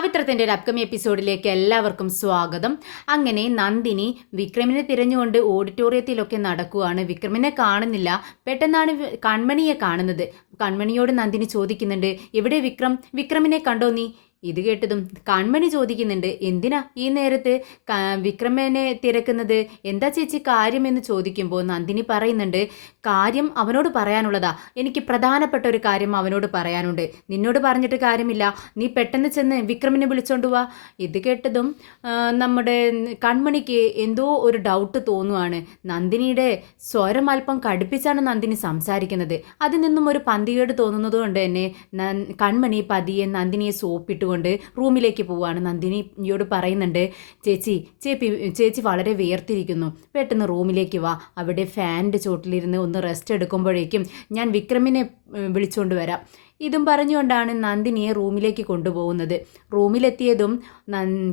പവിത്രത്തിൻ്റെ ഒരു അപ്കമിങ് എപ്പിസോഡിലേക്ക് എല്ലാവർക്കും സ്വാഗതം. അങ്ങനെ നന്ദിനി വിക്രമിനെ തിരഞ്ഞുകൊണ്ട് ഓഡിറ്റോറിയത്തിലൊക്കെ നടക്കുകയാണ്. വിക്രമിനെ കാണുന്നില്ല. പെട്ടെന്നാണ് കൺമണിയെ കാണുന്നത്. കൺമണിയോട് നന്ദിനി ചോദിക്കുന്നുണ്ട്, എവിടെ വിക്രം? വിക്രമിനെ കണ്ടോ നീ? ഇത് കേട്ടതും കൺമണി ചോദിക്കുന്നുണ്ട്, എന്തിനാ ഈ നേരത്ത് വിക്രമനെ തിരക്കുന്നത്? എന്താ ചേച്ചി കാര്യമെന്ന് ചോദിക്കുമ്പോൾ നന്ദിനി പറയുന്നുണ്ട്, കാര്യം അവനോട് പറയാനുള്ളതാ. എനിക്ക് പ്രധാനപ്പെട്ട ഒരു കാര്യം അവനോട് പറയാനുണ്ട്. നിന്നോട് പറഞ്ഞിട്ട് കാര്യമില്ല. നീ പെട്ടെന്ന് ചെന്ന് വിക്രമിനെ വിളിച്ചോണ്ട് വാ. ഇത് കേട്ടതും നമ്മുടെ കൺമണിക്ക് എന്തോ ഒരു ഡൗട്ട് തോന്നുവാണ്. നന്ദിനിയുടെ സ്വരം അല്പം കടുപ്പിച്ചാണ് നന്ദിനി സംസാരിക്കുന്നത്. അതിൽ നിന്നും ഒരു പന്തികേട് തോന്നുന്നത് കൊണ്ട് തന്നെ കൺമണി പതിയെ നന്ദിനിയെ സോപ്പിട്ടുകൊണ്ട് റൂമിലേക്ക് പോവുകയാണ്. നന്ദിനിയോട് പറയുന്നുണ്ട്, ചേച്ചി വളരെ വിയർത്തിരിക്കുന്നു, പെട്ടെന്ന് റൂമിലേക്ക് വാ. അവിടെ ഫാനിൻ്റെ ചോട്ടിലിരുന്ന് ഒന്ന് റെസ്റ്റ് എടുക്കുമ്പോഴേക്കും ഞാൻ വിക്രമിനെ വിളിച്ചുകൊണ്ട് വരാം. ഇതും പറഞ്ഞുകൊണ്ടാണ് നന്ദിനിയെ റൂമിലേക്ക് കൊണ്ടുപോകുന്നത്. റൂമിലെത്തിയതും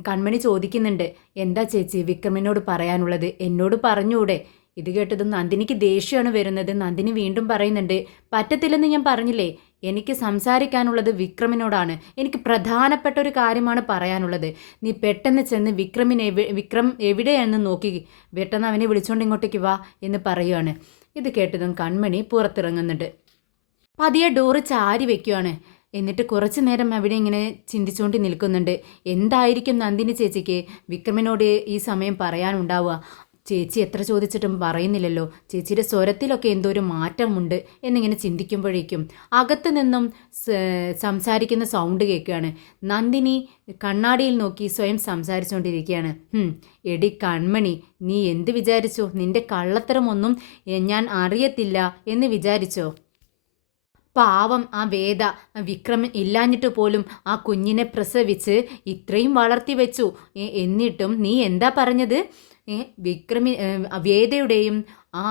കൺമണി ചോദിക്കുന്നുണ്ട്, എന്താ ചേച്ചി വിക്രമിനോട് പറയാനുള്ളത്? എന്നോട് പറഞ്ഞൂടെ? ഇത് കേട്ടതും നന്ദിനിക്ക് ദേഷ്യമാണ് വരുന്നത്. നന്ദിനി വീണ്ടും പറയുന്നുണ്ട്, പറ്റത്തില്ലെന്ന് ഞാൻ പറഞ്ഞില്ലേ, എനിക്ക് സംസാരിക്കാനുള്ളത് വിക്രമിനോടാണ്. എനിക്ക് പ്രധാനപ്പെട്ട ഒരു കാര്യമാണ് പറയാനുള്ളത്. നീ പെട്ടെന്ന് ചെന്ന് വിക്രം എവിടെയാണെന്ന് നോക്കി പെട്ടെന്ന് അവനെ വിളിച്ചുകൊണ്ട് ഇങ്ങോട്ടേക്ക് വാ എന്ന് പറയുകയാണ്. ഇത് കേട്ടതും കൺമണി പുറത്തിറങ്ങുന്നുണ്ട്. പതിയെ ഡോറ് ചാരി വെക്കുകയാണ്. എന്നിട്ട് കുറച്ചു നേരം അവിടെ ഇങ്ങനെ ചിന്തിച്ചുകൊണ്ട് നിൽക്കുന്നുണ്ട്. എന്തായിരിക്കും നന്ദിനി ചേച്ചിക്ക് വിക്രമിനോട് ഈ സമയം പറയാനുണ്ടാവുക? ചേച്ചി എത്ര ചോദിച്ചിട്ടും പറയുന്നില്ലല്ലോ. ചേച്ചിയുടെ സ്വരത്തിലൊക്കെ എന്തോ ഒരു മാറ്റമുണ്ട് എന്നിങ്ങനെ ചിന്തിക്കുമ്പോഴേക്കും അകത്തു നിന്നും സംസാരിക്കുന്ന സൗണ്ട് കേൾക്കുകയാണ്. നന്ദിനി കണ്ണാടിയിൽ നോക്കി സ്വയം സംസാരിച്ചുകൊണ്ടിരിക്കുകയാണ്. എടി കൺമണി, നീ എന്ത് വിചാരിച്ചോ? നിന്റെ കള്ളത്തരമൊന്നും ഞാൻ അറിയത്തില്ല എന്ന് വിചാരിച്ചോ? പാവം ആ വേദ, വിക്രമൻ ഇല്ലാഞ്ഞിട്ട് പോലും ആ കുഞ്ഞിനെ പ്രസവിച്ച് ഇത്രയും വളർത്തി വെച്ചു. എന്നിട്ടും നീ എന്താ പറഞ്ഞത്? വേദയുടെയും ആ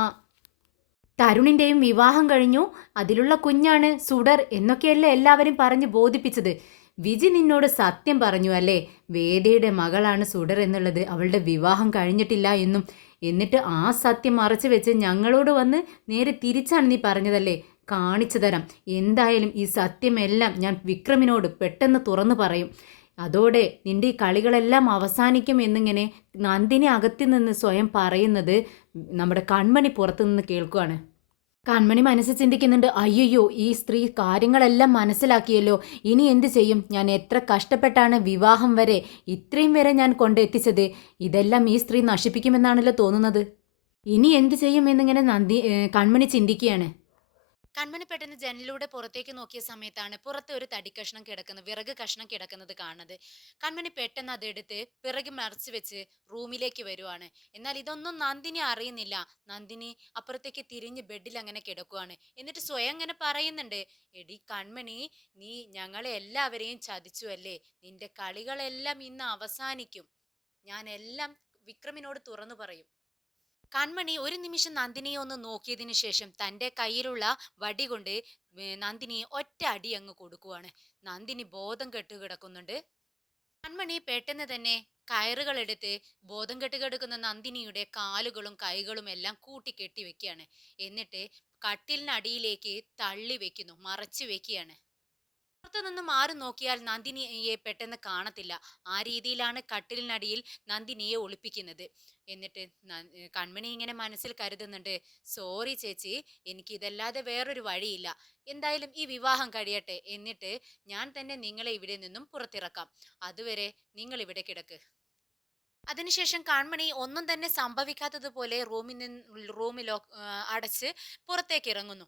തരുണിൻ്റെയും വിവാഹം കഴിഞ്ഞു, അതിലുള്ള കുഞ്ഞാണ് സുഡർ എന്നൊക്കെയല്ലേ എല്ലാവരും പറഞ്ഞ് ബോധിപ്പിച്ചത്. വിജി നിന്നോട് സത്യം പറഞ്ഞു അല്ലേ? വേദയുടെ മകളാണ് സുഡർ എന്നുള്ളത്, അവളുടെ വിവാഹം കഴിഞ്ഞിട്ടില്ല എന്നും. എന്നിട്ട് ആ സത്യം മറച്ചു വെച്ച് ഞങ്ങളോട് വന്ന് നേരെ തിരിച്ചാണ് നീ പറഞ്ഞതല്ലേ? കാണിച്ചു തരാം. എന്തായാലും ഈ സത്യമെല്ലാം ഞാൻ വിക്രമിനോട് പെട്ടെന്ന് തുറന്നു പറയും. അതോടെ നിന്റെ ഈ കളികളെല്ലാം അവസാനിക്കും എന്നിങ്ങനെ നന്ദിനി അകത്തു നിന്ന് സ്വയം പറയുന്നത് നമ്മുടെ കൺമണി പുറത്തു നിന്ന് കേൾക്കുകയാണ്. കൺമണി മനസ്സിൽ ചിന്തിക്കുന്നുണ്ട്, അയ്യോ ഈ സ്ത്രീ കാര്യങ്ങളെല്ലാം മനസ്സിലാക്കിയല്ലോ, ഇനി എന്ത് ചെയ്യും? ഞാൻ എത്ര കഷ്ടപ്പെട്ടാണ് വിവാഹം വരെ ഇത്രയും വരെ ഞാൻ കൊണ്ടെത്തിച്ചത്. ഇതെല്ലാം ഈ സ്ത്രീ നശിപ്പിക്കുമെന്നാണല്ലോ തോന്നുന്നത്. ഇനി എന്ത് ചെയ്യും എന്നിങ്ങനെ കൺമണി ചിന്തിക്കുകയാണ്. കൺമണി പെട്ടെന്ന് ജനലിലൂടെ പുറത്തേക്ക് നോക്കിയ സമയത്താണ് പുറത്ത് ഒരു തടിക്കഷ്ണം കിടക്കുന്നത്, വിറക് കഷ്ണം കിടക്കുന്നത് കാണുന്നത്. കൺമണി പെട്ടെന്ന് അതെടുത്ത് പിറകെ മറച്ചു വെച്ച് റൂമിലേക്ക് വരുവാണ്. എന്നാൽ ഇതൊന്നും നന്ദിനി അറിയുന്നില്ല. നന്ദിനി അപ്പുറത്തേക്ക് തിരിഞ്ഞ് ബെഡിൽ അങ്ങനെ കിടക്കുവാണ്. എന്നിട്ട് സ്വയം അങ്ങനെ പറയുന്നുണ്ട്, എടി കൺമണി, നീ ഞങ്ങളെ എല്ലാവരെയും ചതിച്ചു അല്ലേ? നിന്റെ കളികളെല്ലാം ഇന്ന് അവസാനിക്കും. ഞാൻ എല്ലാം വിക്രമിനോട് തുറന്നു പറയും. കൺമണി ഒരു നിമിഷം നന്ദിനിയെ ഒന്ന് നോക്കിയതിനു ശേഷം തൻ്റെ കയ്യിലുള്ള വടി കൊണ്ട് നന്ദിനിയെ ഒറ്റ അടി അങ്ങ് കൊടുക്കുവാണ്. നന്ദിനി ബോധം കെട്ട് കിടക്കുന്നുണ്ട്. കൺമണി പെട്ടെന്ന് തന്നെ കയറുകൾ എടുത്ത് ബോധം കെട്ട് കിടക്കുന്ന നന്ദിനിയുടെ കാലുകളും കൈകളും എല്ലാം കൂട്ടിക്കെട്ടി വെക്കുകയാണ്. എന്നിട്ട് കട്ടിലിനടിയിലേക്ക് തള്ളി വെക്കുന്നു, മറച്ചു വെക്കുകയാണ്. പുറത്തു നിന്ന് മാറി നോക്കിയാൽ നന്ദിനിയെ പെട്ടെന്ന് കാണത്തില്ല. ആ രീതിയിലാണ് കട്ടിലിനടിയിൽ നന്ദിനിയെ ഒളിപ്പിക്കുന്നത്. എന്നിട്ട് കൺമണി ഇങ്ങനെ മനസ്സിൽ കരുതുന്നുണ്ട്, സോറി ചേച്ചി, എനിക്ക് ഇതല്ലാതെ വേറൊരു വഴിയില്ല. എന്തായാലും ഈ വിവാഹം കഴിയട്ടെ, എന്നിട്ട് ഞാൻ തന്നെ നിങ്ങളെ ഇവിടെ നിന്നും പുറത്തിറക്കാം. അതുവരെ നിങ്ങൾ ഇവിടെ കിടക്ക്. അതിനുശേഷം കൺമണി ഒന്നും തന്നെ സംഭവിക്കാത്തതുപോലെ റൂമിലോ അടച്ച് പുറത്തേക്ക് ഇറങ്ങുന്നു.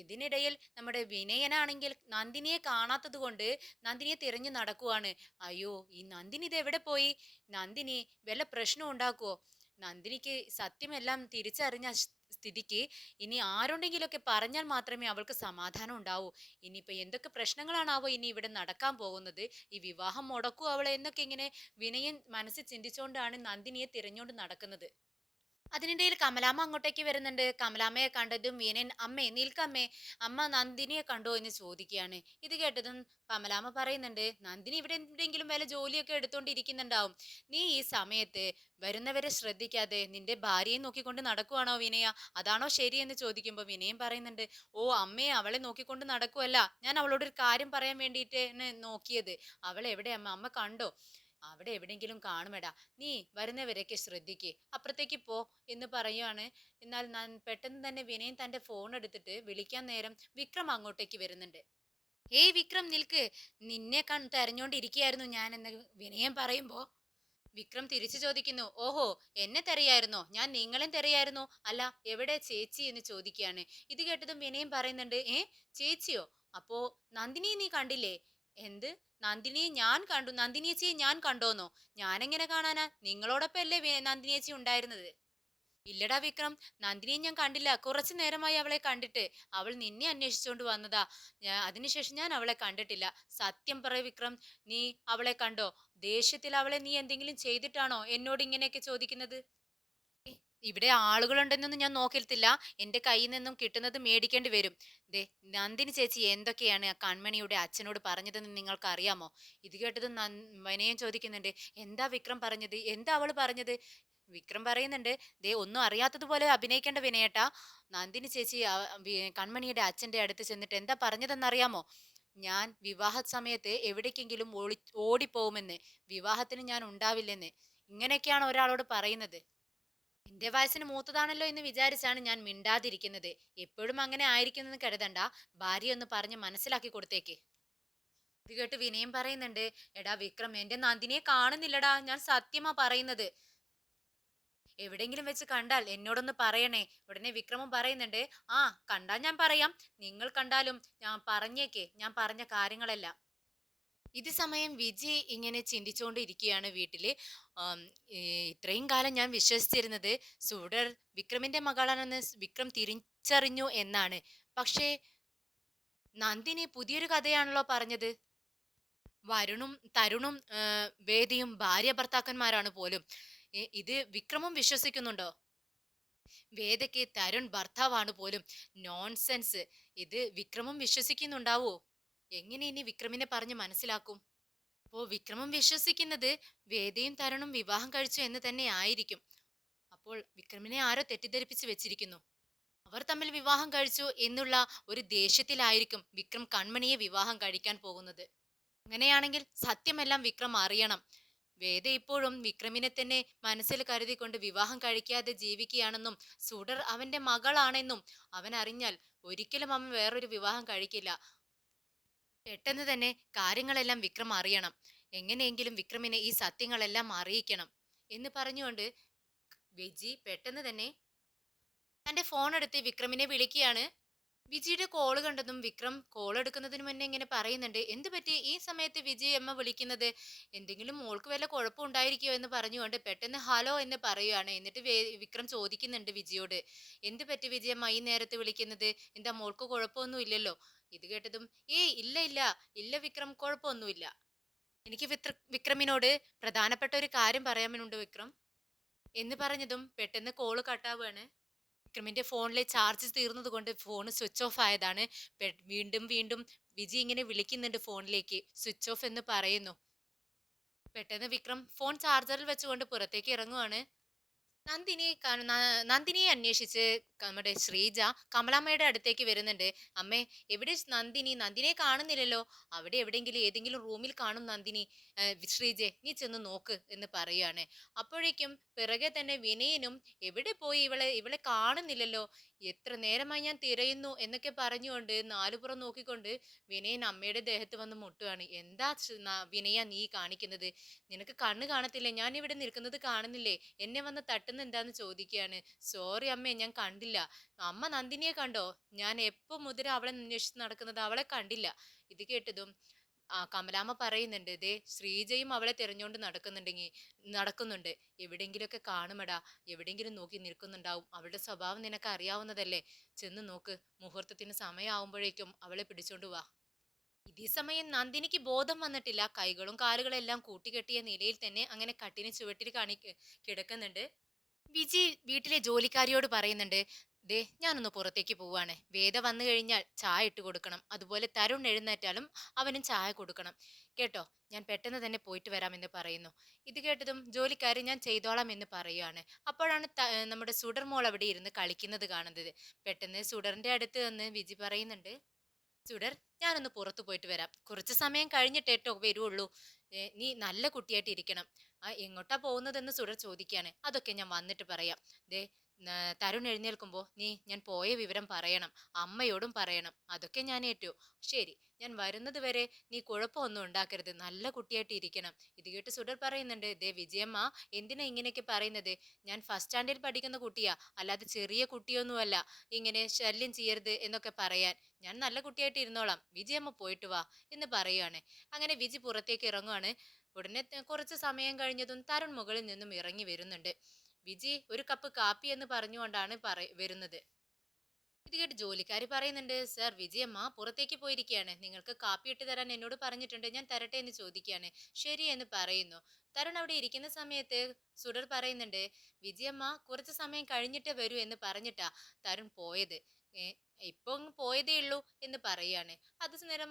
ഇതിനിടയിൽ നമ്മുടെ വിനയനാണെങ്കിൽ നന്ദിനിയെ കാണാത്തത് കൊണ്ട് നന്ദിനിയെ തിരഞ്ഞു നടക്കുവാണ്. അയ്യോ, ഈ നന്ദിനി ഇത് എവിടെ പോയി? നന്ദിനി വല്ല പ്രശ്നം ഉണ്ടാക്കുവോ? നന്ദിനിക്ക് സത്യമെല്ലാം തിരിച്ചറിഞ്ഞ സ്ഥിതിക്ക് ഇനി ആരുണ്ടെങ്കിലൊക്കെ പറഞ്ഞാൽ മാത്രമേ അവൾക്ക് സമാധാനം ഉണ്ടാവൂ. ഇനിയിപ്പോ എന്തൊക്കെ പ്രശ്നങ്ങളാണാവോ ഇനി ഇവിടെ നടക്കാൻ പോകുന്നത്? ഈ വിവാഹം മുടക്കൂ അവളെ എന്നൊക്കെ ഇങ്ങനെ വിനയൻ മനസ്സിൽ ചിന്തിച്ചുകൊണ്ടാണ് നന്ദിനിയെ തിരഞ്ഞുകൊണ്ട് നടക്കുന്നത്. അതിനിടയിൽ കമലാമ്മ അങ്ങോട്ടേക്ക് വരുന്നുണ്ട്. കമലാമ്മയെ കണ്ടതും വിനയൻ അമ്മേ നിൽക്കമ്മേ, അമ്മ നന്ദിനിയെ കണ്ടോ എന്ന് ചോദിക്കുകയാണ്. ഇത് കേട്ടതും കമലാമ്മ പറയുന്നുണ്ട്, നന്ദിനി ഇവിടെ എവിടെയെങ്കിലും വല്ല ജോലിയൊക്കെ എടുത്തോണ്ടിരിക്കുന്നുണ്ടാവും. നീ ഈ സമയത്ത് വരുന്നവരെ ശ്രദ്ധിക്കാതെ നിന്റെ ഭാര്യയെ നോക്കിക്കൊണ്ട് നടക്കുവാണോ വിനയ? അതാണോ ശരി എന്ന് ചോദിക്കുമ്പോൾ വിനയം പറയുന്നുണ്ട്, ഓ അമ്മയെ അവളെ നോക്കിക്കൊണ്ട് നടക്കുവല്ല, ഞാൻ അവളോടൊരു കാര്യം പറയാൻ വേണ്ടിയിട്ടാണ് നോക്കിയത്. അവൾ എവിടെ അമ്മ? അമ്മ കണ്ടോ? അവിടെ എവിടെയെങ്കിലും കാണുമെടാ, നീ വരുന്നവരെയൊക്കെ ശ്രദ്ധിക്ക്, അപ്പുറത്തേക്ക് പോ എന്ന് പറയുവാണ്. എന്നാൽ പെട്ടെന്ന് തന്നെ വിനയൻ തന്റെ ഫോൺ എടുത്തിട്ട് വിളിക്കാൻ നേരം വിക്രം അങ്ങോട്ടേക്ക് വരുന്നുണ്ട്. ഏയ് വിക്രം നിൽക്ക്, നിന്നെ തെരഞ്ഞോണ്ടിരിക്കുകയായിരുന്നു ഞാൻ എന്ന് വിനയൻ പറയുമ്പോ വിക്രം തിരിച്ചു ചോദിക്കുന്നു, ഓഹോ എന്നെ തെരയായിരുന്നോ? ഞാൻ നിങ്ങളെയും തെരയായിരുന്നു. അല്ല എവിടെ ചേച്ചി എന്ന് ചോദിക്കുകയാണ്. ഇത് കേട്ടതും വിനയം പറയുന്നുണ്ട്, ചേച്ചിയോ? അപ്പോ നന്ദിനിയെ നീ കണ്ടില്ലേ? എന്ത്? നന്ദിനിയെ ഞാൻ കണ്ടു? നന്ദിനിയേച്ചിയെ ഞാൻ കണ്ടോന്നോ? ഞാനെങ്ങനെ കാണാനാ? നിങ്ങളോടൊപ്പം അല്ലേ നന്ദിനിയേച്ചി ഉണ്ടായിരുന്നത്? ഇല്ലടാ വിക്രം, നന്ദിനിയെ ഞാൻ കണ്ടില്ല. കുറച്ചു നേരമായി അവളെ കണ്ടിട്ട്. അവൾ നിന്നെ അന്വേഷിച്ചുകൊണ്ട് വന്നതാ. അതിനുശേഷം ഞാൻ അവളെ കണ്ടിട്ടില്ല. സത്യം പറ വിക്രം, നീ അവളെ കണ്ടോ? ദേഷ്യത്തിൽ അവളെ നീ എന്തെങ്കിലും ചെയ്തിട്ടാണോ എന്നോട് ഇങ്ങനെയൊക്കെ ചോദിക്കുന്നത്? ഇവിടെ ആളുകളുണ്ടെന്നൊന്നും ഞാൻ നോക്കത്തില്ല. എന്റെ കയ്യിൽ നിന്നും കിട്ടുന്നത് മേടിക്കേണ്ടി വരും. ദേ, നന്ദിനി ചേച്ചി എന്തൊക്കെയാണ് ആ കൺമണിയുടെ അച്ഛനോട് പറഞ്ഞതെന്ന് നിങ്ങൾക്ക് അറിയാമോ? ഇത് കേട്ടത് വിനയം ചോദിക്കുന്നുണ്ട്, എന്താ വിക്രം പറഞ്ഞത്? എന്താ അവള് പറഞ്ഞത്? വിക്രം പറയുന്നുണ്ട്, ദേ ഒന്നും അറിയാത്തതുപോലെ അഭിനയിക്കേണ്ട വിനയേട്ടാ. നന്ദിനി ചേച്ചി കൺമണിയുടെ അച്ഛന്റെ അടുത്ത് ചെന്നിട്ട് എന്താ പറഞ്ഞതെന്നറിയാമോ? ഞാൻ വിവാഹ സമയത്ത് എവിടേക്കെങ്കിലും ഓടിപ്പോവുമെന്ന്, വിവാഹത്തിന് ഞാൻ ഉണ്ടാവില്ലെന്ന്. ഇങ്ങനെയൊക്കെയാണ് ഒരാളോട് പറയുന്നത്. എന്റെ വയസ്സിന് മൂത്തതാണല്ലോ എന്ന് വിചാരിച്ചാണ് ഞാൻ മിണ്ടാതിരിക്കുന്നത്. എപ്പോഴും അങ്ങനെ ആയിരിക്കുന്നെന്ന് കരുതണ്ട. ഭാര്യ ഒന്ന് പറഞ്ഞ് മനസ്സിലാക്കി കൊടുത്തേക്ക്. ഇത് കേട്ട് വിനയം പറയുന്നുണ്ട്, എടാ വിക്രം, എന്റെ നന്ദിനിയെ കാണുന്നില്ലടാ, ഞാൻ സത്യമാ പറയുന്നത്. എവിടെങ്കിലും വെച്ച് കണ്ടാൽ എന്നോടൊന്ന് പറയണേ. ഉടനെ വിക്രമും പറയുന്നുണ്ട്, ആ കണ്ടാ ഞാൻ പറയാം. നിങ്ങൾ കണ്ടാലും ഞാൻ പറഞ്ഞേക്കേ, ഞാൻ പറഞ്ഞ കാര്യങ്ങളെല്ലാം. ഇത് സമയം വിജി ഇങ്ങനെ ചിന്തിച്ചുകൊണ്ടിരിക്കുകയാണ് വീട്ടില്. ആം, ഈ ഇത്രയും കാലം ഞാൻ വിശ്വസിച്ചിരുന്നത് സുഡർ വിക്രമിന്റെ മകളാണെന്ന് വിക്രം തിരിച്ചറിഞ്ഞു എന്നാണ്. പക്ഷേ നന്ദിനി പുതിയൊരു കഥയാണല്ലോ പറഞ്ഞത്. വരുണും തരുണും വേദിയും ഭാര്യ ഭർത്താക്കന്മാരാണ് പോലും. ഇത് വിക്രമും വിശ്വസിക്കുന്നുണ്ടോ? വേദയ്ക്ക് തരുൺ ഭർത്താവാണ് പോലും. നോൺസെൻസ്. ഇത് വിക്രമും വിശ്വസിക്കുന്നുണ്ടാവോ? എങ്ങനെ ഇനി വിക്രമിനെ പറഞ്ഞ് മനസ്സിലാക്കും? അപ്പോ വിക്രമം വിശ്വസിക്കുന്നത് വേദയും തരുണും വിവാഹം കഴിച്ചു എന്ന് തന്നെ ആയിരിക്കും. അപ്പോൾ വിക്രമിനെ ആരോ തെറ്റിദ്ധരിപ്പിച്ച് വെച്ചിരിക്കുന്നു. അവർ തമ്മിൽ വിവാഹം കഴിച്ചു എന്നുള്ള ഒരു ദേഷ്യത്തിലായിരിക്കും വിക്രം കൺമണിയെ വിവാഹം കഴിക്കാൻ പോകുന്നത്. അങ്ങനെയാണെങ്കിൽ സത്യമെല്ലാം വിക്രം അറിയണം. വേദ ഇപ്പോഴും വിക്രമിനെ തന്നെ മനസ്സിൽ കരുതിക്കൊണ്ട് വിവാഹം കഴിക്കാതെ ജീവിക്കുകയാണെന്നും സുഡർ അവന്റെ മകളാണെന്നും അവൻ അറിഞ്ഞാൽ ഒരിക്കലും അവൻ വേറൊരു വിവാഹം കഴിക്കില്ല. പെട്ടെന്ന് തന്നെ കാര്യങ്ങളെല്ലാം വിക്രം അറിയണം. എങ്ങനെയെങ്കിലും വിക്രമിനെ ഈ സത്യങ്ങളെല്ലാം അറിയിക്കണം എന്ന് പറഞ്ഞുകൊണ്ട് വിജി പെട്ടെന്ന് തന്നെ തന്റെ ഫോൺ എടുത്ത് വിക്രമിനെ വിളിക്കുകയാണ്. വിജിയുടെ കോള് കണ്ടതും വിക്രം കോൾ എടുക്കുന്നതിന് മുന്നേ ഇങ്ങനെ പറയുന്നുണ്ട്, എന്ത് പറ്റി ഈ സമയത്ത് വിജി അമ്മ വിളിക്കുന്നത്? എന്തെങ്കിലും മോൾക്ക് വല്ല കുഴപ്പം ഉണ്ടായിരിക്കോ എന്ന് പറഞ്ഞുകൊണ്ട് പെട്ടെന്ന് ഹലോ എന്ന് പറയുകയാണ്. എന്നിട്ട് വിക്രം ചോദിക്കുന്നുണ്ട് വിജിയോട്, എന്ത് പറ്റി വിജയമ്മ ഈ നേരത്ത് വിളിക്കുന്നത്? എന്താ മോൾക്ക് കുഴപ്പമൊന്നും ഇല്ലല്ലോ? ഇത് കേട്ടതും, ഏയ് ഇല്ല ഇല്ല ഇല്ല വിക്രം, കുഴപ്പമൊന്നുമില്ല. എനിക്ക് വിക്രമിനോട് പ്രധാനപ്പെട്ട ഒരു കാര്യം പറയാനുണ്ട് വിക്രം എന്ന് പറഞ്ഞതും പെട്ടെന്ന് കോള് കട്ടാവുകയാണ്. വിക്രമിന്റെ ഫോണിലെ ചാർജ് തീർന്നത് കൊണ്ട് ഫോൺ സ്വിച്ച് ഓഫ് ആയതാണ്. വീണ്ടും വീണ്ടും വിജി ഇങ്ങനെ വിളിക്കുന്നുണ്ട് ഫോണിലേക്ക്, സ്വിച്ച് ഓഫ് എന്ന് പറയുന്നു. പെട്ടെന്ന് വിക്രം ഫോൺ ചാർജറിൽ വെച്ചുകൊണ്ട് പുറത്തേക്ക് ഇറങ്ങുവാണ്. നന്ദിനിയെ അന്വേഷിച്ച് നമ്മുടെ ശ്രീജ കമലാമ്മയുടെ അടുത്തേക്ക് വരുന്നുണ്ട്. അമ്മേ, എവിടെ നന്ദിനി? നന്ദിനിയെ കാണുന്നില്ലല്ലോ. അവിടെ എവിടെയെങ്കിലും ഏതെങ്കിലും റൂമിൽ കാണും നന്ദിനി. ശ്രീജെ, നീ ചെന്ന് നോക്ക് എന്ന് പറയുകയാണ്. അപ്പോഴേക്കും പിറകെ തന്നെ വിനയനും, എവിടെ പോയി ഇവളെ? ഇവളെ കാണുന്നില്ലല്ലോ, എത്ര നേരമായി ഞാൻ തിരയുന്നു എന്നൊക്കെ പറഞ്ഞുകൊണ്ട് നാലുപുറം നോക്കിക്കൊണ്ട് വിനയൻ അമ്മയുടെ ദേഹത്ത് വന്ന് മുട്ടുകയാണ്. എന്താ വിനയ നീ കാണിക്കുന്നത്? നിനക്ക് കണ്ണ് കാണത്തില്ലേ? ഞാൻ ഇവിടെ നിൽക്കുന്നത് കാണുന്നില്ലേ? എന്നെ വന്ന് തട്ടുന്ന എന്താന്ന് ചോദിക്കുകയാണ്. സോറി അമ്മേ, ഞാൻ കണ്ടില്ല. അമ്മ നന്ദിനിയെ കണ്ടോ? ഞാൻ എപ്പോ മുതൽ അവളെ അന്വേഷിച്ച് നടക്കുന്നത്, അവളെ കണ്ടില്ല. ഇത് കേട്ടതും കമലാമ്മ പറയുന്നുണ്ട്, ദേ ശ്രീജയും അവളെ തിരഞ്ഞുകൊണ്ട് നടക്കുന്നുണ്ട്. എവിടെങ്കിലുമൊക്കെ കാണുമടാ, എവിടെങ്കിലും നോക്കി നിൽക്കുന്നുണ്ടാവും. അവളുടെ സ്വഭാവം നിനക്ക് അറിയാവുന്നതല്ലേ? ചെന്ന് നോക്ക്, മുഹൂർത്തത്തിന് സമയമാവുമ്പോഴേക്കും അവളെ പിടിച്ചോണ്ട് വാ. ഇതേ സമയം നന്ദിനിക്ക് ബോധം വന്നിട്ടില്ല. കൈകളും കാലുകളും എല്ലാം കൂട്ടിക്കെട്ടിയ നിലയിൽ തന്നെ അങ്ങനെ കട്ടിന് ചുവട്ടിൽ കിടക്കുന്നുണ്ട്. വിജി വീട്ടിലെ ജോലിക്കാരിയോട് പറയുന്നുണ്ട്, ദേ ഞാനൊന്ന് പുറത്തേക്ക് പോവാണ്. വേദ വന്നു കഴിഞ്ഞാൽ ചായ ഇട്ട് കൊടുക്കണം. അതുപോലെ തരുൺ എഴുന്നേറ്റാലും അവനും ചായ കൊടുക്കണം. കേട്ടോ, ഞാൻ പെട്ടെന്ന് തന്നെ പോയിട്ട് വരാമെന്ന് പറയുന്നു. ഇത് കേട്ടതും ജോലിക്കാരി ഞാൻ ചെയ്തോളാം എന്ന് പറയുകയാണ്. അപ്പോഴാണ് നമ്മുടെ സുഡർ മോൾ അവിടെ ഇരുന്ന് കളിക്കുന്നത് കാണുന്നത്. പെട്ടെന്ന് സുഡറിന്റെ അടുത്ത് നിന്ന് വിജി പറയുന്നുണ്ട്, സുഡർ ഞാനൊന്ന് പുറത്തു പോയിട്ട് വരാം. കുറച്ച് സമയം കഴിഞ്ഞിട്ടേട്ടോ വരുവുള്ളൂ. നീ നല്ല കുട്ടിയായിട്ട് ഇരിക്കണം. എങ്ങോട്ടാ പോകുന്നതെന്ന് സുഡർ ചോദിക്കാണ്. അതൊക്കെ ഞാൻ വന്നിട്ട് പറയാം. ദേ തരുൺ എഴുന്നേൽക്കുമ്പോ നീ ഞാൻ പോയ വിവരം പറയണം. അമ്മയോടും പറയണം. അതൊക്കെ ഞാൻ ഏറ്റു. ശരി, ഞാൻ വരുന്നത് വരെ നീ കുഴപ്പമൊന്നും ഉണ്ടാക്കരുത്. നല്ല കുട്ടിയായിട്ട് ഇരിക്കണം. ഇത് കേട്ട് സുഡർ പറയുന്നുണ്ട്, ദേ വിജയമ്മ എന്തിനാ ഇങ്ങനെയൊക്കെ പറയുന്നത്? ഞാൻ ഫസ്റ്റ് സ്റ്റാൻഡേർഡിൽ പഠിക്കുന്ന കുട്ടിയാ, അല്ലാതെ ചെറിയ കുട്ടിയൊന്നുമല്ല ഇങ്ങനെ ശല്യം ചെയ്യരുത് എന്നൊക്കെ പറയാൻ. ഞാൻ നല്ല കുട്ടിയായിട്ട് ഇരുന്നോളാം, വിജയമ്മ പോയിട്ട് വാ എന്ന് പറയുകയാണ്. അങ്ങനെ വിജി പുറത്തേക്ക് ഇറങ്ങുവാണ്. ഉടനെ കുറച്ച് സമയം കഴിഞ്ഞതും തരുൺ മുകളിൽ നിന്നും ഇറങ്ങി വരുന്നുണ്ട്. വിജി ഒരു കപ്പ് കാപ്പി എന്ന് പറഞ്ഞുകൊണ്ടാണ് വരുന്നത്. ഇത് കേട്ട് ജോലിക്കാരി പറയുന്നുണ്ട്, സർ വിജയമ്മ പുറത്തേക്ക് പോയിരിക്കുകയാണ്, നിങ്ങൾക്ക് കാപ്പി ഇട്ട് തരാൻ എന്നോട് പറഞ്ഞിട്ടുണ്ട്, ഞാൻ തരട്ടെ എന്ന് ചോദിക്കുകയാണ്. ശരി എന്ന് പറയുന്നു. തരുൺ അവിടെ ഇരിക്കുന്ന സമയത്ത് സുഡർ പറയുന്നുണ്ട്, വിജയമ്മ കുറച്ച് സമയം കഴിഞ്ഞിട്ടേ വരൂ എന്ന് പറഞ്ഞിട്ടാ തരുൺ പോയത്. ഇപ്പൊ പോയതേ ഉള്ളൂ എന്ന് പറയാണ്. അത് നേരം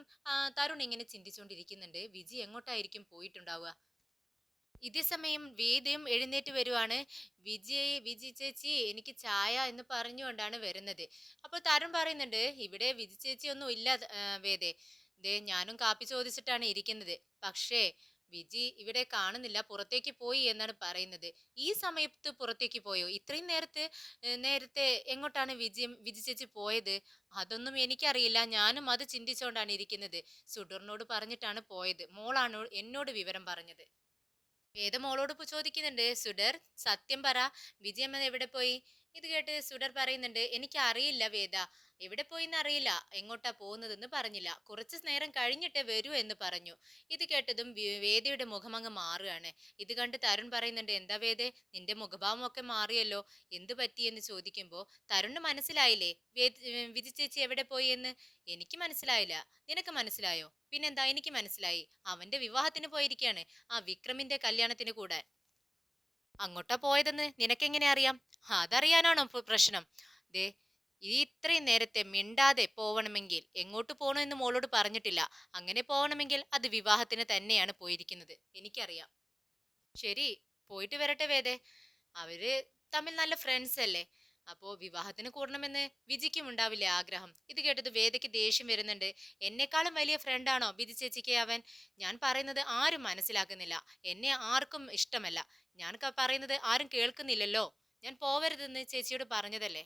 തരുൺ ഇങ്ങനെ ചിന്തിച്ചുകൊണ്ടിരിക്കുന്നുണ്ട്, വിജി എങ്ങോട്ടായിരിക്കും പോയിട്ടുണ്ടാവുക. ഇതേ സമയം വേദയും എഴുന്നേറ്റ് വരുവാണ്. വിജി ചേച്ചി എനിക്ക് ചായ എന്ന് പറഞ്ഞുകൊണ്ടാണ് വരുന്നത്. അപ്പോൾ തരുൺ പറയുന്നുണ്ട്, ഇവിടെ വിജി ചേച്ചി ഒന്നും ഇല്ല വേദേ. ദേ ഞാനും കാപ്പി ചോദിച്ചിട്ടാണ് ഇരിക്കുന്നത്. പക്ഷേ വിജി ഇവിടെ കാണുന്നില്ല, പുറത്തേക്ക് പോയി എന്നാണ് പറയുന്നത്. ഈ സമയത്ത് പുറത്തേക്ക് പോയോ? ഇത്രയും നേരത്തെ എങ്ങോട്ടാണ് വിജി ചേച്ചി പോയത്? അതൊന്നും എനിക്കറിയില്ല. ഞാനും അത് ചിന്തിച്ചുകൊണ്ടാണ് ഇരിക്കുന്നത്. സുഡറിനോട് പറഞ്ഞിട്ടാണ് പോയത്. മോളാണ് എന്നോട് വിവരം പറഞ്ഞത്. വേദ മോളോട് ചോദിക്കുന്നുണ്ട്, സുഡർ സത്യം പറ, വിജയമ്മ എവിടെ പോയി? ഇത് കേട്ട് സുഡർ പറയുന്നുണ്ട്, എനിക്ക് അറിയില്ല വേദ, എവിടെ പോയിന്ന് അറിയില്ല, എങ്ങോട്ടാ പോകുന്നതെന്ന് പറഞ്ഞില്ല, കുറച്ചു നേരം കഴിഞ്ഞിട്ടേ വരൂ എന്ന് പറഞ്ഞു. ഇത് കേട്ടതും വേദയുടെ മുഖമങ്ങ് മാറുകയാണ്. ഇത് കണ്ട് തരുൺ പറയുന്നുണ്ട്, എന്താ വേദേ, നിന്റെ മുഖഭാവം ഒക്കെ മാറിയല്ലോ, എന്തു പറ്റിയെന്ന് ചോദിക്കുമ്പോൾ തരുണിന് മനസ്സിലായില്ലേ വിജി ചേച്ചി എവിടെ പോയി എന്ന്? എനിക്ക് മനസ്സിലായില്ല, നിനക്ക് മനസ്സിലായോ? പിന്നെന്താ, എനിക്ക് മനസ്സിലായി, അവന്റെ വിവാഹത്തിന് പോയിരിക്കുകയാണ്, ആ വിക്രമിന്റെ കല്യാണത്തിന് കൂടാൻ. അങ്ങോട്ടാ പോയതെന്ന് നിനക്കെങ്ങനെ അറിയാം? അതറിയാനാണോ പ്രശ്നം? ദേ ഈ ഇത്രയും നേരത്തെ മിണ്ടാതെ പോവണമെങ്കിൽ എങ്ങോട്ട് പോകണമെന്ന് മോളോട് പറഞ്ഞിട്ടില്ല. അങ്ങനെ പോകണമെങ്കിൽ അത് വിവാഹത്തിന് തന്നെയാണ് പോയിരിക്കുന്നത്, എനിക്കറിയാം. ശരി, പോയിട്ട് വരട്ടെ വേദേ. അവര് തമ്മിൽ നല്ല ഫ്രണ്ട്സ് അല്ലേ? അപ്പോ വിവാഹത്തിന് കൂടണമെന്ന് വിജിക്കും ഉണ്ടാവില്ലേ ആഗ്രഹം? ഇത് കേട്ടത് വേദയ്ക്ക് ദേഷ്യം വരുന്നുണ്ട്. എന്നെക്കാളും വലിയ ഫ്രണ്ടാണോ വിജി ചേച്ചിക്ക് അവൻ? ഞാൻ പറയുന്നത് ആരും മനസ്സിലാക്കുന്നില്ല. എന്നെ ആർക്കും ഇഷ്ടമല്ല. ഞാൻ പറയുന്നത് ആരും കേൾക്കുന്നില്ലല്ലോ. ഞാൻ പോവരുതെന്ന് ചേച്ചിയോട് പറഞ്ഞതല്ലേ.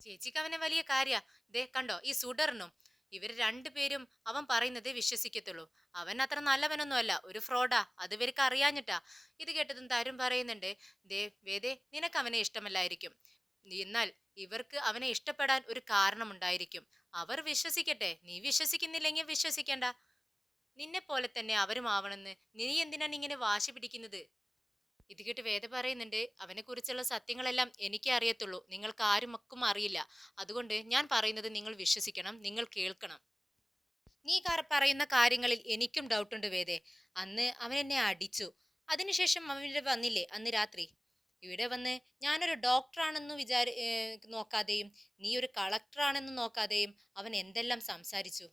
ചേച്ചിക്ക് അവനെ വലിയ കാര്യ. ദേ കണ്ടോ, ഈ സുഡറിനും ഇവര് രണ്ടുപേരും അവൻ പറയുന്നത് വിശ്വസിക്കത്തുള്ളൂ. അവൻ അത്ര നല്ലവനൊന്നും അല്ല, ഒരു ഫ്രോഡാ, അത് ഇവർക്ക് അറിയാഞ്ഞിട്ടാ. ഇത് കേട്ടതും തരും പറയുന്നുണ്ട്, ദേ വേദേ, നിനക്ക് അവനെ ഇഷ്ടമല്ലായിരിക്കും, എന്നാൽ ഇവർക്ക് അവനെ ഇഷ്ടപ്പെടാൻ ഒരു കാരണമുണ്ടായിരിക്കും. അവർ വിശ്വസിക്കട്ടെ, നീ വിശ്വസിക്കുന്നില്ലെങ്കിൽ വിശ്വസിക്കണ്ട. നിന്നെ പോലെ തന്നെ അവരും ആവണമെന്ന് നീ എന്തിനാണ് ഇങ്ങനെ വാശി പിടിക്കുന്നത്? ഇത് കേട്ട് വേദ പറയുന്നുണ്ട്, അവനെ കുറിച്ചുള്ള സത്യങ്ങളെല്ലാം എനിക്കേ അറിയത്തുള്ളൂ, നിങ്ങൾക്ക് ആരുമൊക്കും അറിയില്ല. അതുകൊണ്ട് ഞാൻ പറയുന്നത് നിങ്ങൾ വിശ്വസിക്കണം, നിങ്ങൾ കേൾക്കണം. നീ പറയുന്ന കാര്യങ്ങളിൽ എനിക്കും ഡൗട്ടുണ്ട് വേദേ. അന്ന് അവൻ എന്നെ അടിച്ചു, അതിനുശേഷം അവൻ ഇവിടെ വന്നില്ലേ അന്ന് രാത്രി? ഇവിടെ വന്ന് ഞാനൊരു ഡോക്ടറാണെന്ന് നോക്കാതെയും നീ ഒരു കളക്ടറാണെന്ന് നോക്കാതെയും അവൻ എന്തെല്ലാം സംസാരിച്ചു.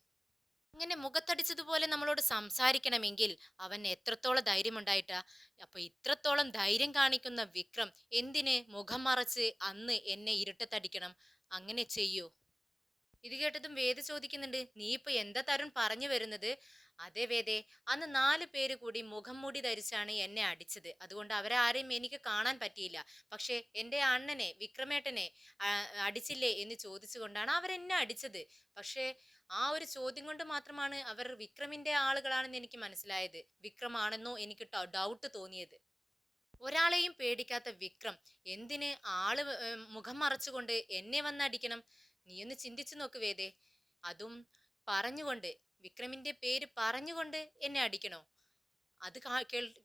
അങ്ങനെ മുഖത്തടിച്ചതുപോലെ നമ്മളോട് സംസാരിക്കണമെങ്കിൽ അവൻ എത്രത്തോളം ധൈര്യമുണ്ടായിട്ടാ? അപ്പൊ ഇത്രത്തോളം ധൈര്യം കാണിക്കുന്ന വിക്രം എന്തിന് മുഖം മറച്ച് അന്ന് എന്നെ ഇരുട്ടത്തടിക്കണം? അങ്ങനെ ചെയ്യൂ? ഇത് കേട്ടതും വേദ ചോദിക്കുന്നുണ്ട്, നീ ഇപ്പൊ എന്താ തരുൺ പറഞ്ഞു വരുന്നത്? അതെ വേദേ, അന്ന് 4 പേര് കൂടി മുഖം മൂടി ധരിച്ചാണ് എന്നെ അടിച്ചത്. അതുകൊണ്ട് അവരെ ആരെയും എനിക്ക് കാണാൻ പറ്റിയില്ല. പക്ഷെ എൻ്റെ അണ്ണനെ വിക്രമേട്ടനെ അടിച്ചില്ലേ എന്ന് ചോദിച്ചുകൊണ്ടാണ് അവരെന്നെ അടിച്ചത്. പക്ഷേ ആ ഒരു ചോദ്യം കൊണ്ട് മാത്രമാണ് അവർ വിക്രമിന്റെ ആളുകളാണെന്ന് എനിക്ക് മനസ്സിലായത്. വിക്രമാണെന്നോ എനിക്ക് ഡൗട്ട് തോന്നിയത്. ഒരാളെയും പേടിക്കാത്ത വിക്രം എന്തിന് മുഖം മറച്ചുകൊണ്ട് എന്നെ വന്നടിക്കണം? നീ ഒന്ന് ചിന്തിച്ചു നോക്ക് വേദേ. അതും പറഞ്ഞുകൊണ്ട്, വിക്രമിന്റെ പേര് പറഞ്ഞുകൊണ്ട് എന്നെ അടിക്കണോ? അത്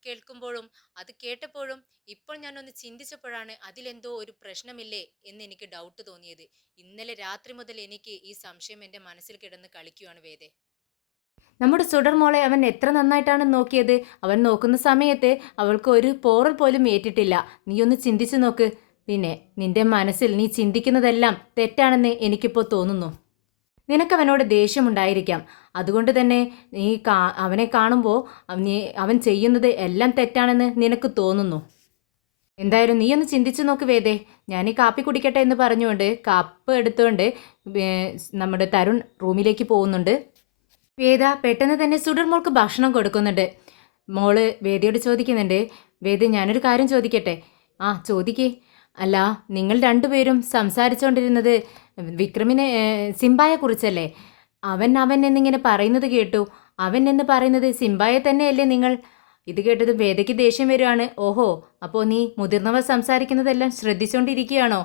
കേൾക്കുമ്പോഴും അത് കേട്ടപ്പോഴും ഇപ്പോൾ ഞാനൊന്ന് ചിന്തിച്ചപ്പോഴാണ് അതിലെന്തോ ഒരു പ്രശ്നമില്ലേ എന്ന് എനിക്ക് ഡൗട്ട് തോന്നിയത്. ഇന്നലെ രാത്രി മുതൽ എനിക്ക് ഈ സംശയം എൻ്റെ മനസ്സിൽ കിടന്ന് കളിക്കുകയാണ് വേദേ. നമ്മുടെ സുഡർ മോളെ അവൻ എത്ര നന്നായിട്ടാണ് നോക്കിയത്. അവൻ നോക്കുന്ന സമയത്ത് അവൾക്ക് ഒരു പോറൽ പോലും ഏറ്റിട്ടില്ല. നീ ഒന്ന് ചിന്തിച്ചു നോക്ക്. പിന്നെ നിന്റെ മനസ്സിൽ നീ ചിന്തിക്കുന്നതെല്ലാം തെറ്റാണെന്ന് എനിക്കിപ്പോൾ തോന്നുന്നു. നിനക്കവനോട് ദേഷ്യമുണ്ടായിരിക്കാം. അതുകൊണ്ട് തന്നെ നീ അവനെ കാണുമ്പോൾ അവൻ ചെയ്യുന്നത് എല്ലാം തെറ്റാണെന്ന് നിനക്ക് തോന്നുന്നു. എന്തായാലും നീ ഒന്ന് ചിന്തിച്ചു നോക്ക് വേദേ. ഞാൻ ഈ കാപ്പി കുടിക്കട്ടെ എന്ന് പറഞ്ഞുകൊണ്ട് കപ്പ് എടുത്തുകൊണ്ട് നമ്മുടെ തരുൺ റൂമിലേക്ക് പോകുന്നുണ്ട്. വേദ പെട്ടെന്ന് തന്നെ സുഡർ മോൾക്ക് ഭക്ഷണം കൊടുക്കുന്നുണ്ട്. മോള് വേദയോട് ചോദിക്കുന്നുണ്ട്, വേദ ഞാനൊരു കാര്യം ചോദിക്കട്ടെ? ആ ചോദിക്കേ. അല്ല, നിങ്ങൾ രണ്ടുപേരും സംസാരിച്ചുകൊണ്ടിരുന്നത് വിക്രമിനെ സിംബായെ കുറിച്ചല്ലേ? അവൻ എന്നിങ്ങനെ പറയുന്നത് കേട്ടു. അവൻ എന്ന് പറയുന്നത് സിംബായെ തന്നെയല്ലേ നിങ്ങൾ? ഇത് കേട്ടത് വേദയ്ക്ക് ദേഷ്യം വരുവാണ്. ഓഹോ, അപ്പോൾ നീ മുതിർന്നവർ സംസാരിക്കുന്നതെല്ലാം ശ്രദ്ധിച്ചുകൊണ്ടിരിക്കുകയാണോ?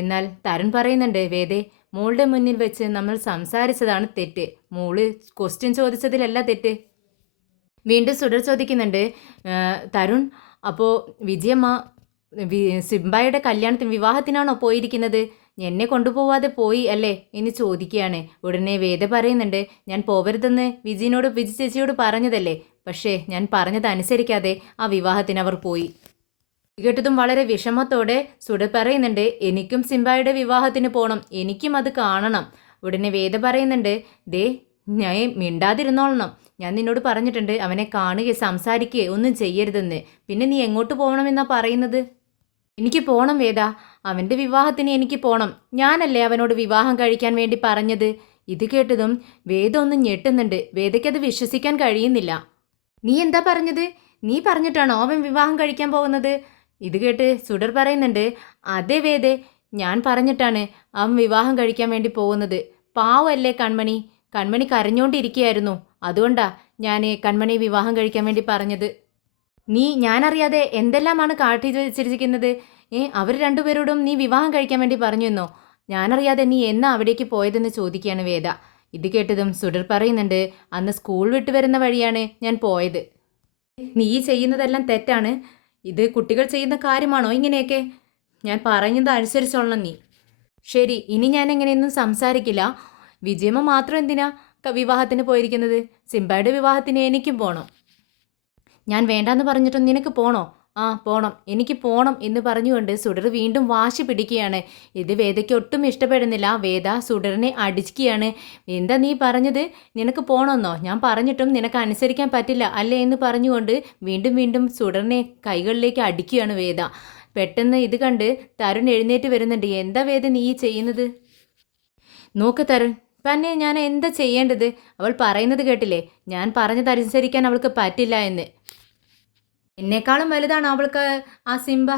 എന്നാൽ തരുൺ പറയുന്നുണ്ട്, വേദേ മോളുടെ മുന്നിൽ വെച്ച് നമ്മൾ സംസാരിച്ചതാണ് തെറ്റ്. മോള് ക്വസ്റ്റ്യൻ ചോദിച്ചതിലല്ല തെറ്റ്. വീണ്ടും സുഡർ ചോദിക്കുന്നുണ്ട്, തരുൺ അപ്പോൾ വിജയമ്മ സിംബായുടെ കല്യാണത്തിന് വിവാഹത്തിനാണോ പോയിരിക്കുന്നത്? എന്നെ കൊണ്ടുപോവാതെ പോയി അല്ലേ എന്ന് ചോദിക്കുകയാണ്. ഉടനെ വേദ പറയുന്നുണ്ട്, ഞാൻ പോവരുതെന്ന് വിജി ചേച്ചിയോട് പറഞ്ഞതല്ലേ, പക്ഷേ ഞാൻ പറഞ്ഞത് അനുസരിക്കാതെ ആ വിവാഹത്തിന് അവർ പോയി. കേട്ടതും വളരെ വിഷമത്തോടെ സുഡർ പറയുന്നുണ്ട്, എനിക്കും സിംബായുടെ വിവാഹത്തിന് പോകണം, എനിക്കും അത് കാണണം. ഉടനെ വേദ പറയുന്നുണ്ട്, ദേ ഞാൻ മിണ്ടാതിരുന്നോളണം. ഞാൻ നിന്നോട് പറഞ്ഞിട്ടുണ്ട് അവനെ കാണുകയോ സംസാരിക്കുകയോ ഒന്നും ചെയ്യരുതെന്ന്. പിന്നെ നീ എങ്ങോട്ട് പോകണമെന്നാ പറയുന്നത്? എനിക്ക് പോകണം വേദ, അവൻ്റെ വിവാഹത്തിന് എനിക്ക് പോകണം. ഞാനല്ലേ അവനോട് വിവാഹം കഴിക്കാൻ വേണ്ടി പറഞ്ഞത്. ഇത് കേട്ടതും വേദ ഒന്ന് ഞെട്ടുന്നുണ്ട്. വേദയ്ക്കത് വിശ്വസിക്കാൻ കഴിയുന്നില്ല. നീ എന്താ പറഞ്ഞത്? നീ പറഞ്ഞിട്ടാണോ അവൻ വിവാഹം കഴിക്കാൻ പോകുന്നത്? ഇത് കേട്ട് സുഡർ പറയുന്നുണ്ട്, അതെ വേദേ, ഞാൻ പറഞ്ഞിട്ടാണ് അവൻ വിവാഹം കഴിക്കാൻ വേണ്ടി പോകുന്നത്. പാവല്ലേ കൺമണി. കൺമണി കരഞ്ഞോണ്ടിരിക്കുകയായിരുന്നു. അതുകൊണ്ടാ ഞാൻ കൺമണി വിവാഹം കഴിക്കാൻ വേണ്ടി പറഞ്ഞത്. ഞാനറിയാതെ എന്തെല്ലാമാണ് കാട്ടി വെച്ചിരിക്കുന്നത്. അവർ രണ്ടുപേരോടും നീ വിവാഹം കഴിക്കാൻ വേണ്ടി പറഞ്ഞു എന്നോ? ഞാനറിയാതെ നീ എന്നാ അവിടേക്ക് പോയതെന്ന് ചോദിക്കുകയാണ് വേദ. ഇത് കേട്ടതും സുഡർ പറയുന്നുണ്ട്, അന്ന് സ്കൂൾ വിട്ടു വരുന്ന വഴിയാണ് ഞാൻ പോയത്. നീ ചെയ്യുന്നതെല്ലാം തെറ്റാണ്. ഇത് കുട്ടികൾ ചെയ്യുന്ന കാര്യമാണോ ഇങ്ങനെയൊക്കെ? ഞാൻ പറയുന്നത് അനുസരിച്ചോളണം നീ. ശരി, ഇനി ഞാൻ എങ്ങനെയൊന്നും സംസാരിക്കില്ല. വിജയമ്മ മാത്രം എന്തിനാ വിവാഹത്തിന് പോയിരിക്കുന്നത്? സിംബായുടെ വിവാഹത്തിന് എനിക്കും പോകണം. ഞാൻ വേണ്ടാന്ന് പറഞ്ഞിട്ടും നിനക്ക് പോണോ? ആ പോണം, എനിക്ക് പോണം എന്ന് പറഞ്ഞുകൊണ്ട് സുഡർ വീണ്ടും വാശി പിടിക്കുകയാണ്. ഇത് വേദയ്ക്ക് ഒട്ടും ഇഷ്ടപ്പെടുന്നില്ല. വേദ സുഡറിനെ അടിക്കുകയാണ്. എന്താ നീ പറഞ്ഞത്? നിനക്ക് പോണമെന്നോ? ഞാൻ പറഞ്ഞിട്ടും നിനക്ക് അനുസരിക്കാൻ പറ്റില്ല അല്ലേ എന്ന് പറഞ്ഞുകൊണ്ട് വീണ്ടും വീണ്ടും സുഡറിനെ കൈകളിലേക്ക് അടിക്കുകയാണ് വേദ. പെട്ടെന്ന് ഇത് കണ്ട് തരുൺ എഴുന്നേറ്റ് വരുന്നുണ്ട്. എന്താ വേദ നീ ചെയ്യുന്നത്? നോക്ക് തരുൺ, പിന്നെ ഞാൻ എന്താ ചെയ്യേണ്ടത്? അവൾ പറയുന്നത് കേട്ടില്ലേ? ഞാൻ പറഞ്ഞതനുസരിക്കാൻ അവൾക്ക് പറ്റില്ല എന്ന്. എന്നെക്കാളും വലുതാണ് അവൾക്ക് ആ സിംബ.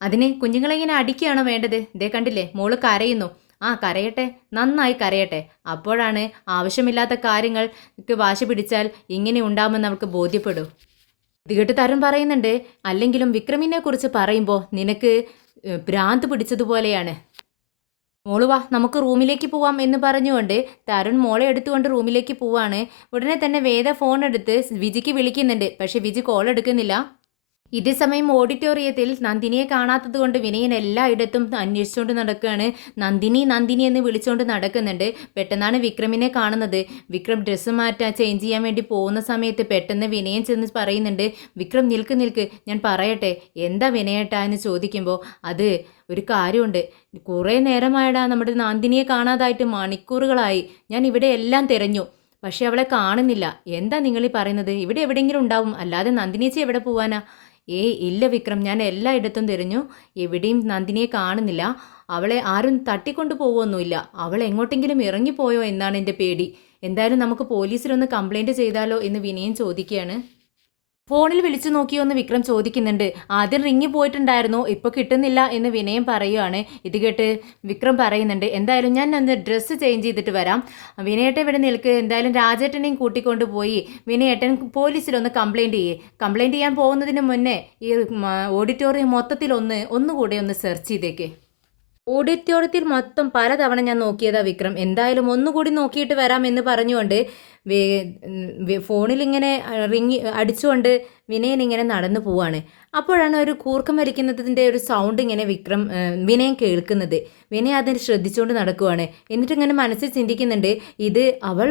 അതിന് കുഞ്ഞുങ്ങളെ ഇങ്ങനെ അടിക്കുകയാണോ വേണ്ടത്? ഇതേ കണ്ടില്ലേ, മോള് കരയുന്നു. ആ കരയട്ടെ, നന്നായി കരയട്ടെ. അപ്പോഴാണ് ആവശ്യമില്ലാത്ത കാര്യങ്ങൾക്ക് വാശി പിടിച്ചാൽ ഇങ്ങനെ ഉണ്ടാകുമെന്ന് അവൾക്ക് ബോധ്യപ്പെടൂ. ഇത് കേട്ട് തരുൺ പറയുന്നുണ്ട്, അല്ലെങ്കിലും വിക്രമിനെ കുറിച്ച് പറയുമ്പോൾ നിനക്ക് ഭ്രാന്ത് പിടിച്ചതുപോലെയാണ്. മോള് വാ, നമുക്ക് റൂമിലേക്ക് പോവാം എന്ന് പറഞ്ഞുകൊണ്ട് തരുൺ മോളെ എടുത്തുകൊണ്ട് റൂമിലേക്ക് പോവാണ്. ഉടനെ തന്നെ വേദ ഫോൺ എടുത്ത് വിജിക്ക് വിളിക്കുന്നുണ്ട്. പക്ഷെ വിജി കോൾ എടുക്കുന്നില്ല. ഇതേ സമയം ഓഡിറ്റോറിയത്തിൽ നന്ദിനിയെ കാണാത്തത് കൊണ്ട് വിനയൻ എല്ലായിടത്തും അന്വേഷിച്ചുകൊണ്ട് നടക്കുകയാണ്. നന്ദിനി നന്ദിനി എന്ന് വിളിച്ചുകൊണ്ട് നടക്കുന്നുണ്ട്. പെട്ടെന്നാണ് വിക്രമിനെ കാണുന്നത്. വിക്രം ഡ്രസ്സ് ചേഞ്ച് ചെയ്യാൻ വേണ്ടി പോകുന്ന സമയത്ത് പെട്ടെന്ന് വിനയൻ ചെന്ന് പറയുന്നുണ്ട്, വിക്രം നിൽക്ക്, ഞാൻ പറയട്ടെ. എന്താ വിനയേട്ടാ എന്ന് ചോദിക്കുമ്പോൾ, അത് ഒരു കാര്യമുണ്ട്. കുറേ നേരമായിടാ നമ്മുടെ നന്ദിനിയെ കാണാതായിട്ട്, മണിക്കൂറുകളായി. ഞാൻ ഇവിടെ എല്ലാം തിരഞ്ഞു, പക്ഷെ അവളെ കാണുന്നില്ല. എന്താ നിങ്ങളീ പറയുന്നത്? ഇവിടെ എവിടെയെങ്കിലും ഉണ്ടാവും, അല്ലാതെ നന്ദിനിയേച്ചി എവിടെ പോവാനാ? ഇല്ല വിക്രം, ഞാൻ എല്ലായിടത്തും തിരഞ്ഞു, എവിടെയും നന്ദിനിയെ കാണുന്നില്ല. അവളെ ആരും തട്ടിക്കൊണ്ടു പോവുമൊന്നുമില്ല. അവൾ എങ്ങോട്ടെങ്കിലും ഇറങ്ങിപ്പോയോ എന്നാണ് എൻ്റെ പേടി. എന്തായാലും നമുക്ക് പോലീസിലൊന്ന് കംപ്ലൈൻറ്റ് ചെയ്താലോ എന്ന് വിനയൻ ചോദിക്കുകയാണ്. ഫോണിൽ വിളിച്ചു നോക്കിയോ എന്ന് വിക്രം ചോദിക്കുന്നുണ്ട്. ആദ്യം റിങ്ങി പോയിട്ടുണ്ടായിരുന്നു, ഇപ്പോൾ കിട്ടുന്നില്ല എന്ന് വിനയം പറയുകയാണ്. ഇത് കേട്ട് വിക്രം പറയുന്നുണ്ട്, എന്തായാലും ഞാൻ ഒന്ന് ഡ്രസ്സ് ചേഞ്ച് ചെയ്തിട്ട് വരാം. വിനയേട്ടൻ ഇവിടെ നിൽക്ക്. എന്തായാലും രാജേട്ടനെയും കൂട്ടിക്കൊണ്ട് പോയി വിനയേട്ടൻ പോലീസിലൊന്ന് കംപ്ലൈൻറ്റ് ചെയ്യാൻ പോകുന്നതിന് മുന്നേ ഈ ഓഡിറ്റോറിയം മൊത്തത്തിൽ ഒന്നുകൂടെ ഒന്ന് സെർച്ച് ചെയ്തേക്ക്. ഓഡിറ്റോറിയത്തിൽ മൊത്തം പലതവണ ഞാൻ നോക്കിയതാ വിക്രം. എന്തായാലും ഒന്നുകൂടി നോക്കിയിട്ട് വരാം എന്ന് പറഞ്ഞുകൊണ്ട് ഫോണിൽ ഇങ്ങനെ റിങ് അടിച്ചുകൊണ്ട് വിനയൻ ഇങ്ങനെ നടന്നു പോവാണ്. അപ്പോഴാണ് ഒരു കൂർക്കം വലിക്കുന്നതിൻ്റെ ഒരു സൗണ്ട് ഇങ്ങനെ വിനയൻ കേൾക്കുന്നത്. വിനയൻ അതിന് ശ്രദ്ധിച്ചുകൊണ്ട് നടക്കുവാണ്. എന്നിട്ട് ഇങ്ങനെ മനസ്സിൽ ചിന്തിക്കുന്നുണ്ട്, ഇത് അവൾ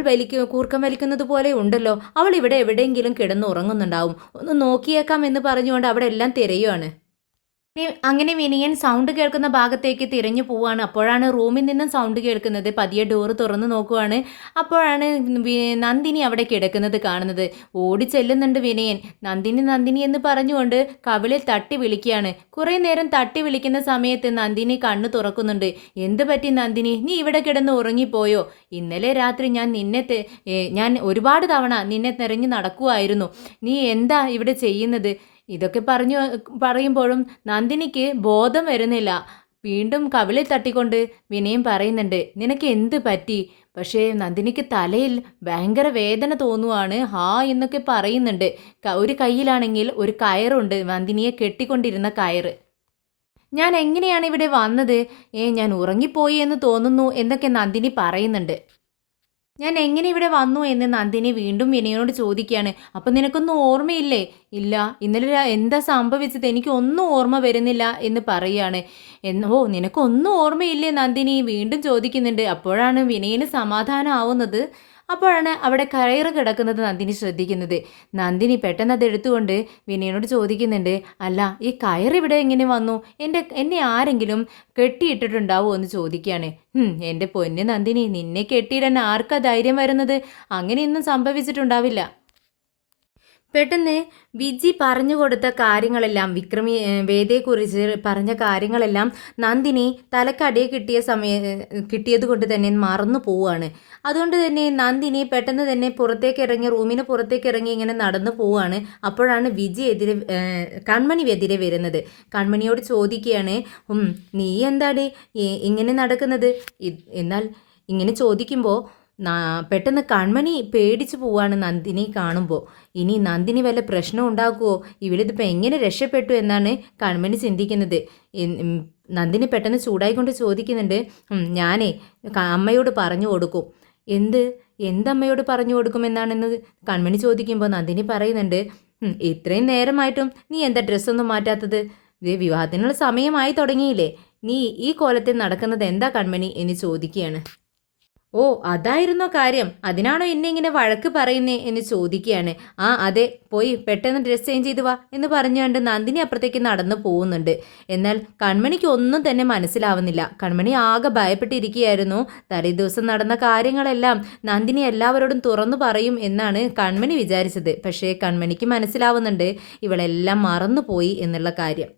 കൂർക്കം വലിക്കുന്നത് പോലെ ഉണ്ടല്ലോ, അവൾ ഇവിടെ എവിടെയെങ്കിലും കിടന്ന് ഉറങ്ങുന്നുണ്ടാവും, ഒന്ന് നോക്കിയേക്കാം എന്ന് പറഞ്ഞുകൊണ്ട് അവിടെ എല്ലാം തിരയുവാണ്. അങ്ങനെ വിനയൻ സൗണ്ട് കേൾക്കുന്ന ഭാഗത്തേക്ക് തിരഞ്ഞു പോവാണ്. അപ്പോഴാണ് റൂമിൽ നിന്നും സൗണ്ട് കേൾക്കുന്നത്. പതിയെ ഡോറ് തുറന്ന് നോക്കുവാണ്. അപ്പോഴാണ് നന്ദിനി അവിടെ കിടക്കുന്നത് കാണുന്നത്. ഓടി ചെല്ലുന്നുണ്ട് വിനയൻ. നന്ദിനി നന്ദിനി എന്ന് പറഞ്ഞുകൊണ്ട് കവിളിൽ തട്ടി വിളിക്കുകയാണ്. കുറേ നേരം തട്ടി വിളിക്കുന്ന സമയത്ത് നന്ദിനി കണ്ണു തുറക്കുന്നുണ്ട്. എന്ത് പറ്റി നന്ദിനി, നീ ഇവിടെ കിടന്ന് ഉറങ്ങിപ്പോയോ? ഇന്നലെ രാത്രി ഞാൻ ഒരുപാട് തവണ നിന്നെ തെരഞ്ഞു നടക്കുമായിരുന്നു. നീ എന്താ ഇവിടെ ചെയ്യുന്നത്? ഇതൊക്കെ പറയുമ്പോഴും നന്ദിനിക്ക് ബോധം വരുന്നില്ല. വീണ്ടും കവിളിൽ തട്ടിക്കൊണ്ട് വിനയം പറയുന്നുണ്ട്, നിനക്ക് എന്ത് പറ്റി? പക്ഷേ നന്ദിനിക്ക് തലയിൽ ഭയങ്കര വേദന തോന്നുവാണ്. ഹാ എന്നൊക്കെ പറയുന്നുണ്ട്. ഒരു കയ്യിലാണെങ്കിൽ ഒരു കയറുണ്ട്, നന്ദിനിയെ കെട്ടിക്കൊണ്ടിരുന്ന കയറ്. ഞാൻ എങ്ങനെയാണ് ഇവിടെ വന്നത്? ഞാൻ ഉറങ്ങിപ്പോയി എന്ന് തോന്നുന്നു എന്നൊക്കെ നന്ദിനി പറയുന്നുണ്ട്. ഞാൻ എങ്ങനെ ഇവിടെ വന്നു എന്ന് നന്ദിനി വീണ്ടും വിനയനോട് ചോദിക്കുകയാണ്. അപ്പം നിനക്കൊന്നും ഓർമ്മയില്ലേ? ഇല്ല, ഇന്നലെ എന്താ സംഭവിച്ചത്, എനിക്കൊന്നും ഓർമ്മ വരുന്നില്ല എന്ന് പറയുകയാണ്. ഓ, നിനക്കൊന്നും ഓർമ്മയില്ലേ നന്ദിനി വീണ്ടും ചോദിക്കുന്നുണ്ട്. അപ്പോഴാണ് വിനയന് സമാധാനം ആവുന്നത്. അപ്പോഴാണ് അവിടെ കയറ് കിടക്കുന്നത് നന്ദിനി ശ്രദ്ധിക്കുന്നത്. നന്ദിനി പെട്ടെന്ന് അത് എടുത്തുകൊണ്ട് വിനയനോട് ചോദിക്കുന്നുണ്ട്, അല്ല, ഈ കയറ് ഇവിടെ എങ്ങനെ വന്നു? എന്നെ ആരെങ്കിലും കെട്ടിയിട്ടിട്ടുണ്ടാവുമോ എന്ന് ചോദിക്കുകയാണ്. എൻ്റെ പൊന്ന് നന്ദിനി, നിന്നെ കെട്ടിയിടാൻ ആർക്കാ ധൈര്യം വരുന്നത്? അങ്ങനെയൊന്നും സംഭവിച്ചിട്ടുണ്ടാവില്ല. പെട്ടെന്ന് വിജി പറഞ്ഞു കൊടുത്ത കാര്യങ്ങളെല്ലാം, വേദയെക്കുറിച്ച് പറഞ്ഞ കാര്യങ്ങളെല്ലാം നന്ദിനി തലക്കടിയെ കിട്ടിയത് കൊണ്ട് തന്നെ മറന്നു പോവുകയാണ്. അതുകൊണ്ട് തന്നെ നന്ദിനി പെട്ടെന്ന് തന്നെ റൂമിന് പുറത്തേക്ക് ഇറങ്ങി ഇങ്ങനെ നടന്നു പോവുകയാണ്. അപ്പോഴാണ് കൺമണി എതിരെ വരുന്നത്. കൺമണിയോട് ചോദിക്കുകയാണ്, നീ എന്താടി ഇങ്ങനെ നടക്കുന്നത്? എന്നാൽ ഇങ്ങനെ ചോദിക്കുമ്പോൾ പെട്ടെന്ന് കൺമണി പേടിച്ചു പോവാണ് നന്ദിനി കാണുമ്പോൾ. ഇനി നന്ദിനി വല്ല പ്രശ്നം ഉണ്ടാക്കുമോ? ഇവളിതിപ്പോൾ എങ്ങനെ രക്ഷപ്പെട്ടു എന്നാണ് കൺമണി ചിന്തിക്കുന്നത്. നന്ദിനി പെട്ടെന്ന് ചൂടായിക്കൊണ്ട് ചോദിക്കുന്നുണ്ട്, ഞാനേ അമ്മയോട് പറഞ്ഞു കൊടുക്കും. എന്തമ്മയോട് പറഞ്ഞു കൊടുക്കുമെന്നാണെന്ന് കൺമണി ചോദിക്കുമ്പോൾ നന്ദിനി പറയുന്നുണ്ട്, ഇത്രയും നേരമായിട്ടും നീ എന്താ ഡ്രസ്സൊന്നും മാറ്റാത്തത്? വിവാഹത്തിനുള്ള സമയമായി തുടങ്ങിയില്ലേ? നീ ഈ കോലത്തിൽ നടക്കുന്നത് എന്താ കൺമണി എന്ന് ചോദിക്കുകയാണ്. ഓ, അതായിരുന്നോ കാര്യം? അതിനാണോ എന്നെ ഇങ്ങനെ വഴക്ക് പറയുന്നേ എന്ന് ചോദിക്കുകയാണ്. ആ അതെ, പോയി പെട്ടെന്ന് ഡ്രസ്സ് ചേഞ്ച് ചെയ്ത് വാ എന്ന് പറഞ്ഞുകൊണ്ട് നന്ദിനി അപ്പുറത്തേക്ക് നടന്നു പോകുന്നുണ്ട്. എന്നാൽ കൺമണിക്ക് ഒന്നും തന്നെ മനസ്സിലാവുന്നില്ല. കൺമണി ആകെ ഭയപ്പെട്ടിരിക്കുകയായിരുന്നു. തലേ ദിവസം നടന്ന കാര്യങ്ങളെല്ലാം നന്ദിനി എല്ലാവരോടും തുറന്നു പറയും എന്നാണ് കൺമണി വിചാരിച്ചത്. പക്ഷേ കൺമണിക്ക് മനസ്സിലാവുന്നുണ്ട് ഇവളെല്ലാം മറന്നുപോയി എന്നുള്ള കാര്യം.